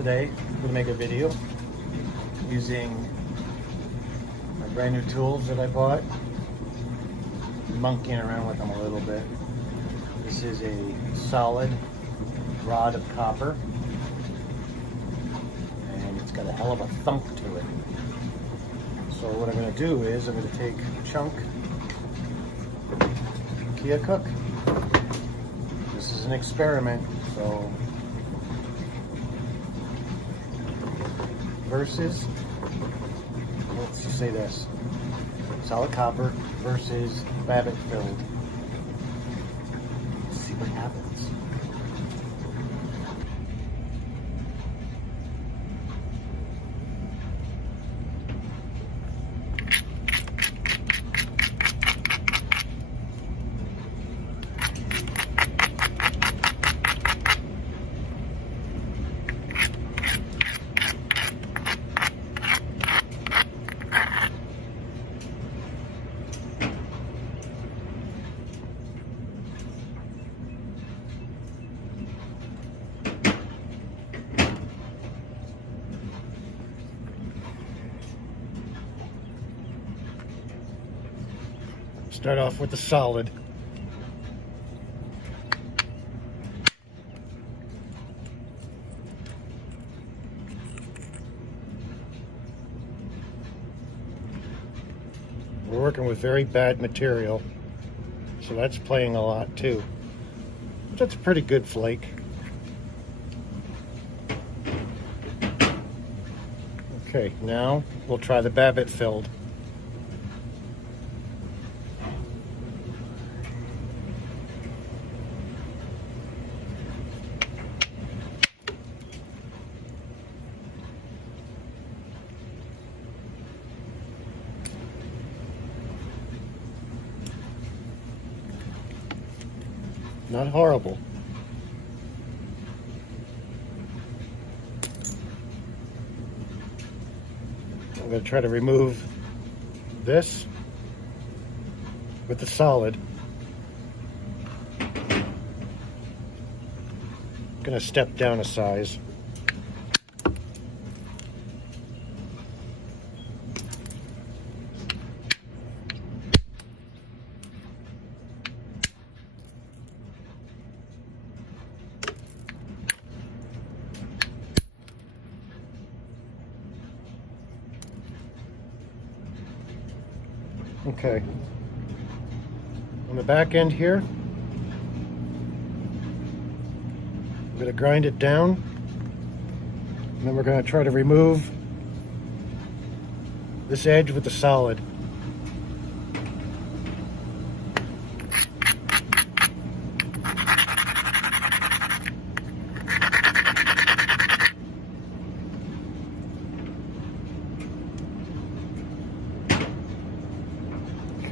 Today I'm going to make a video using my brand new tools that I bought, monkeying around with them a little bit. This is a solid rod of copper and it's got a hell of a thunk to it. So what I'm going to do is I'm going to take a chunk Kia Cook. This is an experiment, so versus, let's just say this, solid copper versus babbitt filled. Let's see what happens. Start off with the solid. We're working with very bad material, so that's playing a lot too. But that's a pretty good flake. Okay, now we'll try the babbitt filled. Not horrible. I'm going to try to remove this with the solid. I'm going to step down a size. Okay, on the back end here, I'm going to grind it down, and then we're going to try to remove this edge with the solid.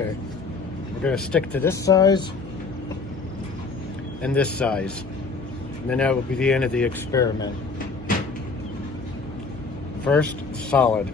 Okay, we're going to stick to this size and this size, and then that will be the end of the experiment. First, solid.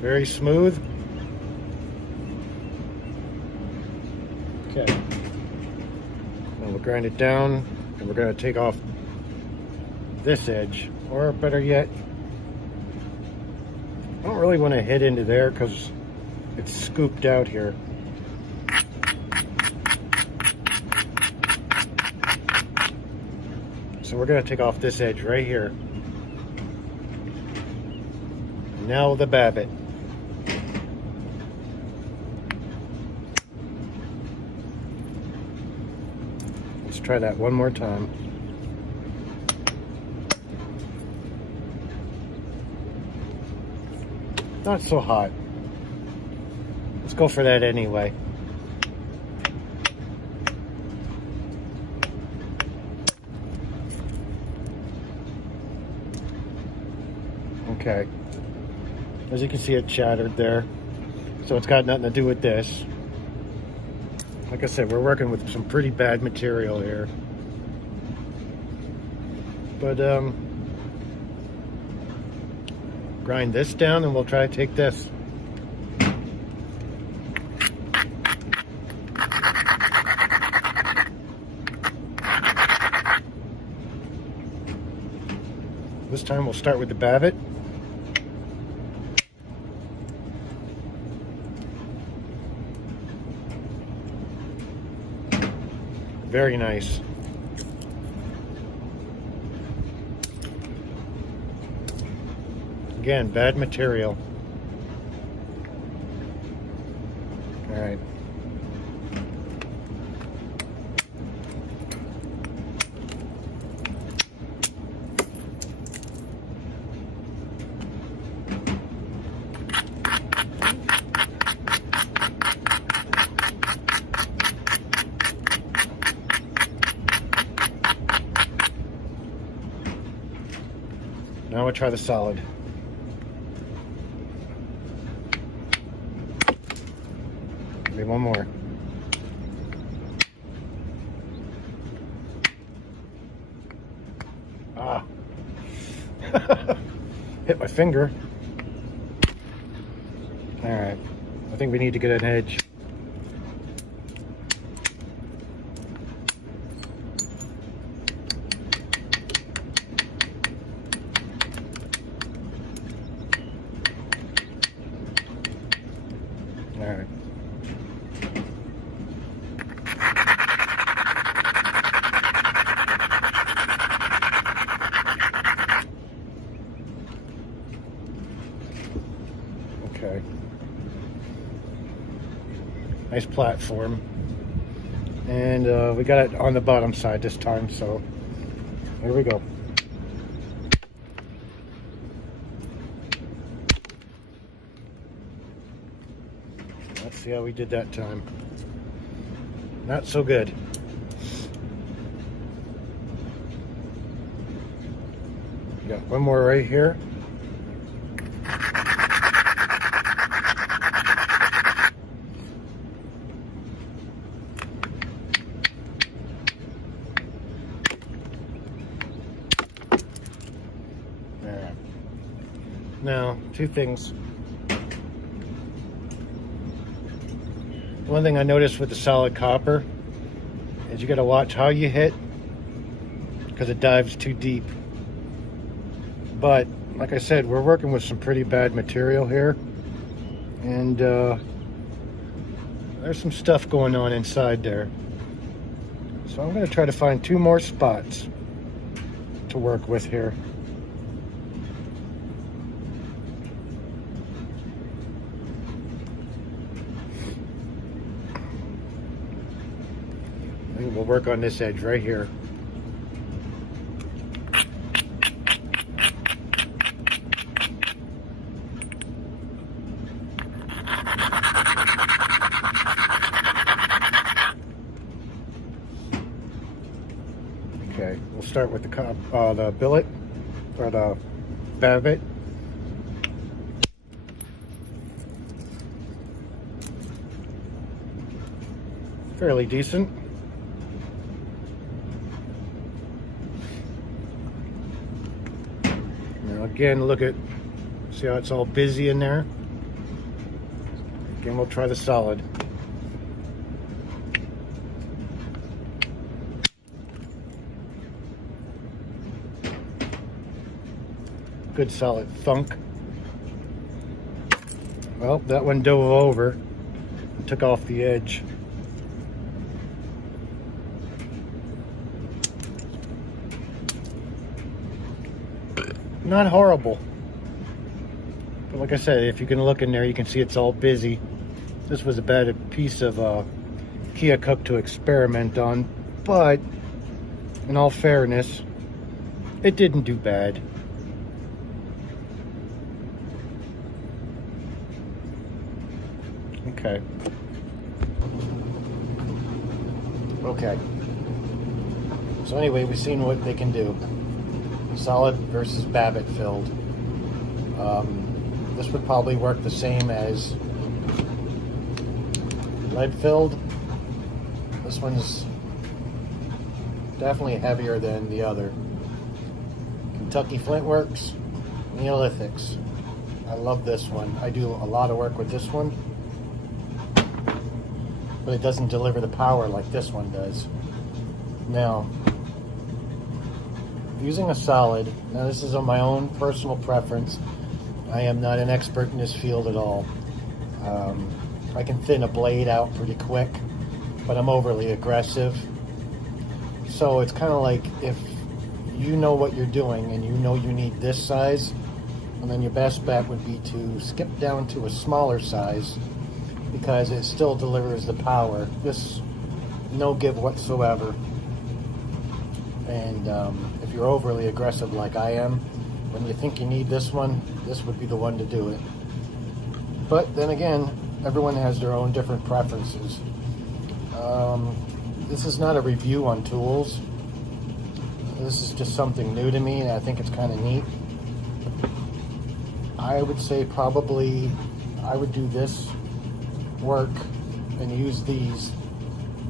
Very smooth. Okay. We'll grind it down, and we're going to take off this edge, or better yet, I don't really want to hit into there because it's scooped out here. So we're going to take off this edge right here. Now the babbitt. Let's try that one more time. Not so hot. Let's go for that anyway. Okay. As you can see, it shattered there. So it's got nothing to do with this. Like I said, we're working with some pretty bad material here. But grind this down and we'll try to take this. time we'll start with the Babbitt. Very nice. Again, bad material. All right. Now we'll try the solid. Maybe one more. Ah. Hit my finger. All right. I think we need to get an edge. All right. Okay. Nice platform. And we got it on the bottom side this time, so here we go. Let's see how we did that time. Not so good. Got one more right here. There. Now, two things. One thing I noticed with the solid copper is you got to watch how you hit because it dives too deep. But like I said, we're working with some pretty bad material here, and there's some stuff going on inside there. So I'm going to try to find two more spots to work with here. I think we'll work on this edge right here. Okay, we'll start with the billet or the Babbitt. Fairly decent. Now again, see how it's all busy in there? Again, we'll try the solid. Good solid thunk. Well, that one dove over and took off the edge. Not horrible. But like I said, if you can look in there, you can see it's all busy. This was a bad piece of Kia Cook to experiment on, but in all fairness, it didn't do bad. Okay. Okay. So anyway, we've seen what they can do. Solid versus Babbitt filled. This would probably work the same as lead filled. This one's definitely heavier than the other. Kentucky Flintworks, Neolithics. I love this one. I do a lot of work with this one, but it doesn't deliver the power like this one does. Now, using a solid. Now this is on my own personal preference. I am not an expert in this field at all. I can thin a blade out pretty quick, but I'm overly aggressive. So it's kind of like if you know what you're doing and you know you need this size, and then your best bet would be to skip down to a smaller size because it still delivers the power. This, no give whatsoever. And if you're overly aggressive like I am, when you think you need this one, this would be the one to do it. But then again, everyone has their own different preferences. This is not a review on tools. This is just something new to me, and I think it's kind of neat. I would say probably I would do this work and use these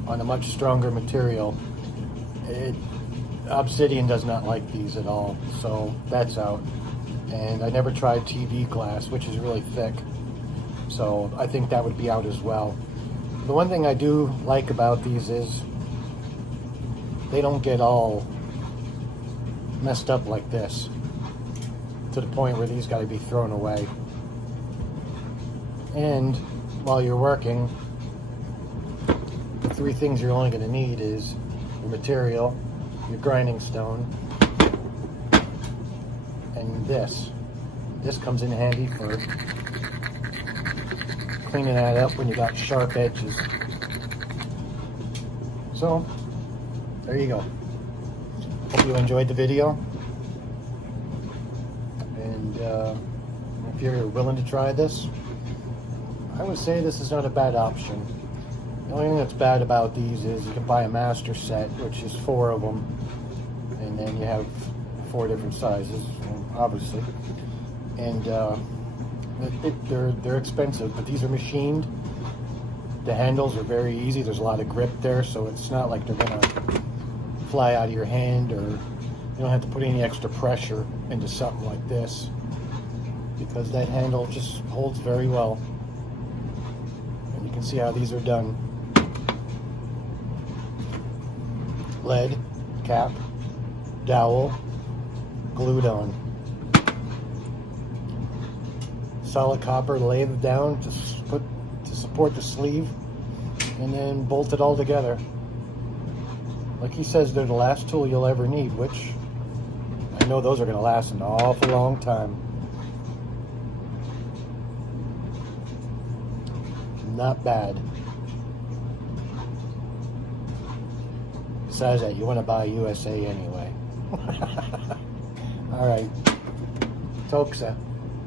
on a much stronger material. Obsidian does not like these at all, so that's out. And I never tried TV glass, which is really thick, so I think that would be out as well. The one thing I do like about these is they don't get all messed up like this to the point where these got to be thrown away. And while you're working, the three things you're only going to need is your material, your grinding stone, and this. This comes in handy for cleaning that up when you got sharp edges. So, there you go. Hope you enjoyed the video. And if you're willing to try this, I would say this is not a bad option. The only thing that's bad about these is you can buy a master set, which is 4 of them, and then you have 4 different sizes, obviously. And they're expensive, but these are machined. The handles are very easy. There's a lot of grip there, so it's not like they're gonna fly out of your hand, or you don't have to put any extra pressure into something like this, because that handle just holds very well. And you can see how these are done. Lead, cap, dowel, glued on. Solid copper lathed down to support the sleeve, and then bolted all together. Like he says, they're the last tool you'll ever need, which I know those are going to last an awful long time. Not bad. Besides that, you want to buy USA anyway. All right. Toksa.